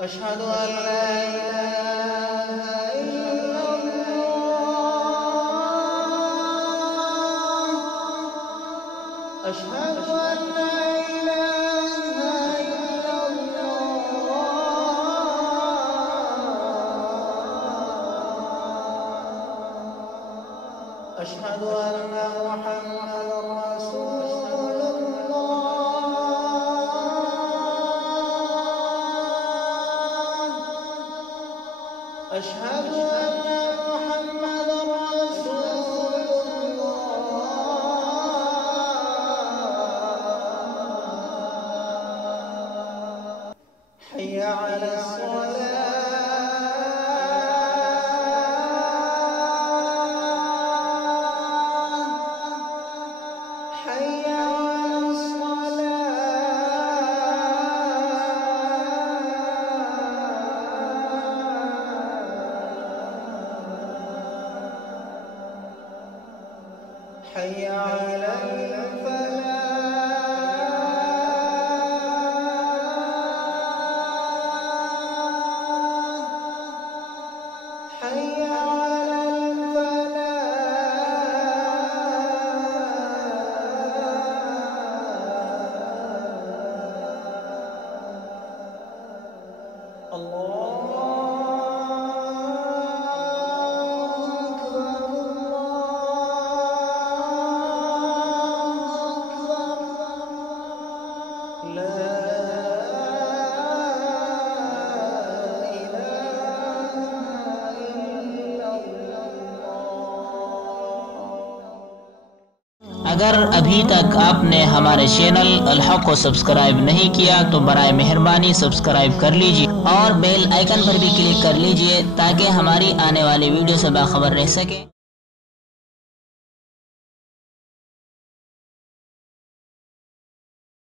أشهد أن لا إله إلا الله أشهد أن لا إله إلا الله أشهد أن محمدا رسول أشهد أن محمدا رسول الله حي على الصلاة حي على حي على الفلاح حي على الفلاح अगर अभी तक आपने हमारे चैनल अल हक को सब्सक्राइब नहीं किया तो बराए मेहरबानी सब्सक्राइब कर लीजिए और बेल आइकन पर भी क्लिक कर लीजिए ताकि हमारी आने वाली वीडियो से बाखबर रह सके।